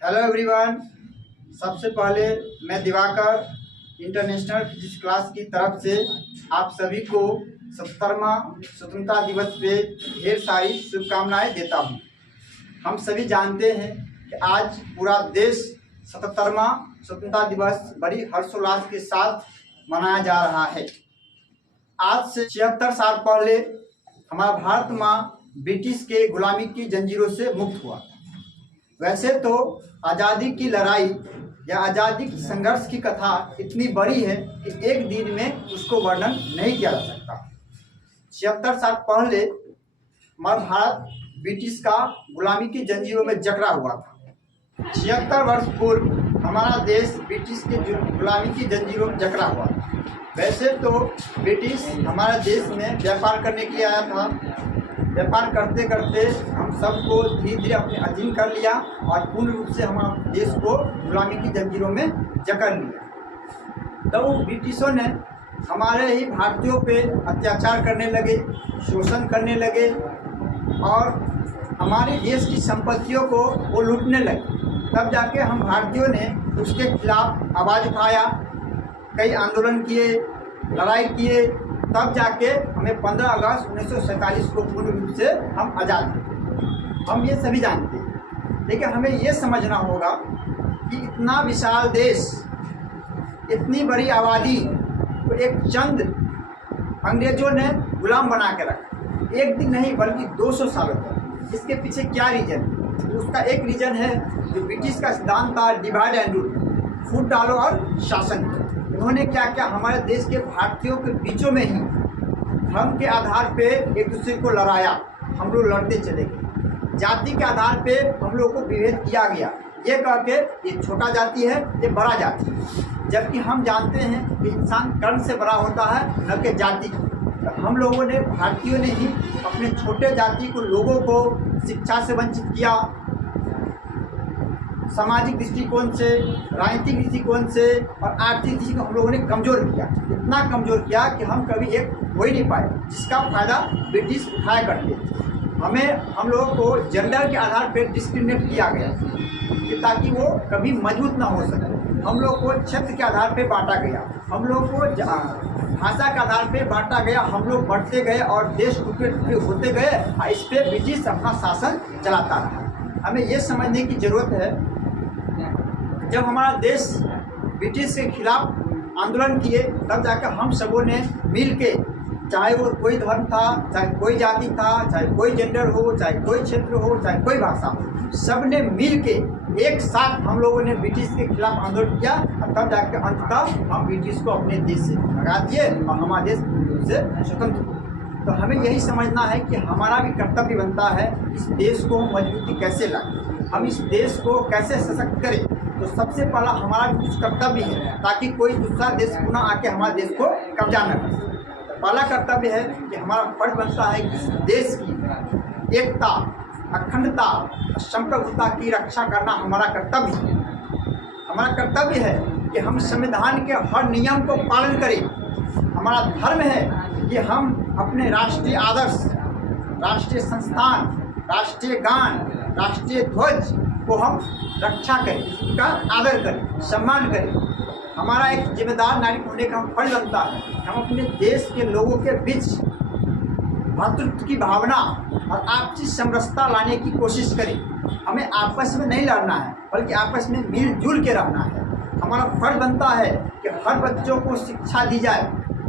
Hello everyone. सबसे पहले मैं दिवाकर इंटरनेशनल फिजिक्स क्लास की तरफ से आप सभी को 77वां स्वतंत्रता दिवस पे ढेर सारी शुभकामनाएं देता हूं। हम सभी जानते हैं कि आज पूरा देश 77वां स्वतंत्रता दिवस बड़ी हर्षोल्लास के साथ मनाया जा रहा है। आज से 76 साल पहले हमारा भारत माँ ब्रिटिश के गुलामी की जंजीरों से मुक्त हुआ। वैसे तो आज़ादी की लड़ाई या आज़ादी की संघर्ष की कथा इतनी बड़ी है कि एक दिन में उसको वर्णन नहीं किया जा सकता। 76 साल पहले हमारा भारत ब्रिटिश का गुलामी की जंजीरों में जकड़ा हुआ था। 76 वर्ष पूर्व हमारा देश ब्रिटिश के गुलामी की जंजीरों में जकड़ा हुआ था। वैसे तो ब्रिटिश हमारे देश में व्यापार करने के लिए आया था। व्यापार करते करते हम सबको धीरे धीरे अपने अधीन कर लिया और पूर्ण रूप से हमारे देश को गुलामी की जंजीरों में जकड़ लिया। तो ब्रिटिशों ने हमारे ही भारतीयों पे अत्याचार करने लगे, शोषण करने लगे और हमारे देश की संपत्तियों को वो लूटने लगे। तब जाके हम भारतीयों ने उसके खिलाफ आवाज़ उठाया, कई आंदोलन किए, लड़ाई किए, तब जाके हमें 15 अगस्त 1947 को पूर्ण रूप से हम आज़ाद हुए। हम ये सभी जानते हैं, लेकिन हमें ये समझना होगा कि इतना विशाल देश, इतनी बड़ी आबादी को एक चंद अंग्रेजों ने गुलाम बना के रखा। एक दिन नहीं बल्कि 200 सालों तक। इसके पीछे क्या रीजन है? उसका एक रीजन है जो ब्रिटिश का सिद्धांत था, डिवाइड एंड रूल, फूट डालो और शासन करो। उन्होंने क्या क्या हमारे देश के भारतीयों के बीचों में ही धर्म के आधार पे एक दूसरे को लड़ाया। हम लोग लड़ते चले गए। जाति के आधार पे हम लोग को विभेद किया गया, ये कह के ये छोटा जाति है, ये बड़ा जाति है। जबकि हम जानते हैं कि इंसान कर्म से बड़ा होता है, न कि जाति। तो हम लोगों ने, भारतीयों ने ही अपने छोटे जाति को, लोगों को शिक्षा से वंचित किया, सामाजिक दृष्टिकोण से, राजनीतिक दृष्टिकोण से और आर्थिक दृष्टिकोण हम लोगों ने कमज़ोर किया। इतना कमज़ोर किया कि हम कभी एक हो ही नहीं पाए, जिसका फायदा ब्रिटिश उठाया करते थे। हम लोगों को जेंडर के आधार पर डिस्क्रिमिनेट किया गया कि ताकि वो कभी मजबूत ना हो सके। हम लोग को क्षेत्र के आधार पर बांटा गया, हम लोग को भाषा के आधार पर बांटा गया। हम लोग बढ़ते गए और देश टुकड़े टुकड़े होते गए और इस पर ब्रिटिश अपना शासन चलाता रहा। हमें ये समझने की ज़रूरत है, जब हमारा देश ब्रिटिश के खिलाफ आंदोलन किए, तब जाकर हम सबों ने मिल के, चाहे वो कोई धर्म था, चाहे कोई जाति था, चाहे कोई जेंडर हो, चाहे कोई क्षेत्र हो, चाहे कोई भाषा हो, सब ने मिल के एक साथ हम लोगों ने ब्रिटिश के खिलाफ आंदोलन किया और तब जाकर अंततः हम ब्रिटिश को अपने देश से भगा दिए और हमारा देश से स्वतंत्र हुआ। तो हमें यही समझना है कि हमारा भी कर्तव्य बनता है इस देश को मजबूती कैसे लाएं, हम इस देश को कैसे सशक्त करें। तो सबसे पहला हमारा भी कुछ कर्तव्य है, ताकि कोई दूसरा देश पुनः आके हमारे देश को कब्जा न कर सके। पहला कर्तव्य है कि हमारा फर्ज बनता है कि इस देश की एकता, अखंडता और संप्रभुता की रक्षा करना हमारा कर्तव्य है। हमारा कर्तव्य है कि हम संविधान के हर नियम को पालन करें। हमारा धर्म है कि हम अपने राष्ट्रीय आदर्श, राष्ट्रीय संस्थान, राष्ट्रीय गान, राष्ट्रीय ध्वज को हम रक्षा करें, उनका आदर करें, सम्मान करें। हमारा एक जिम्मेदार नागरिक होने का फर्ज बनता है कि हम अपने देश के लोगों के बीच भातृत्व की भावना और आपसी समरसता लाने की कोशिश करें। हमें आपस में नहीं लड़ना है, बल्कि आपस में मिलजुल के रहना है। हमारा फर्ज बनता है कि हर बच्चों को शिक्षा दी जाए।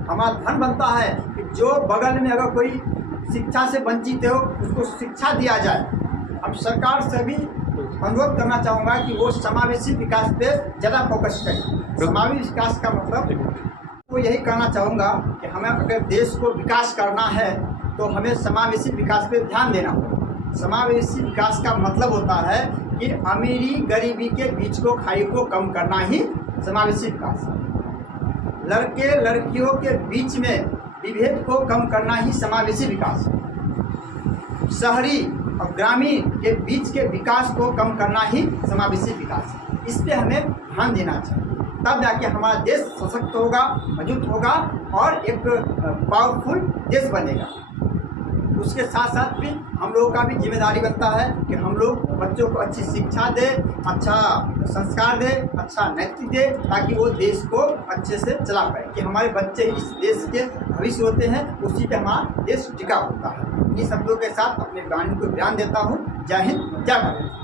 हमारा धर्म बनता है कि जो बगल में अगर कोई शिक्षा से वंचित हो, उसको शिक्षा दिया जाए। अब सरकार से भी अनुरोध करना चाहूँगा कि वो समावेशी विकास पे ज़्यादा फोकस करें। समावेशी विकास का मतलब वो यही कहना चाहूँगा कि हमें अगर देश को विकास करना है तो हमें समावेशी विकास पे ध्यान देना होगा। समावेशी विकास का मतलब होता है कि अमीरी गरीबी के बीच को, खाई को कम करना ही समावेशी विकास है। लड़के लड़कियों के बीच में विभेद को कम करना ही समावेशी विकास है। शहरी और ग्रामीण के बीच के विकास को कम करना ही समावेशी विकास है। इस पर हमें ध्यान देना चाहिए, तब जाके हमारा देश सशक्त होगा, मजबूत होगा और एक पावरफुल देश बनेगा। उसके साथ साथ भी हम लोगों का भी जिम्मेदारी बनता है कि हम लोग बच्चों को अच्छी शिक्षा दें, अच्छा संस्कार दें, अच्छा नैतिक दें, ताकि वो देश को अच्छे से चला पाए, कि हमारे बच्चे इस देश के भविष्य होते हैं, उसी पे हमारा देश टिका होता है। इन शब्दों के साथ अपने वाणी को ध्यान देता हूँ। जय हिंद, जय भारत।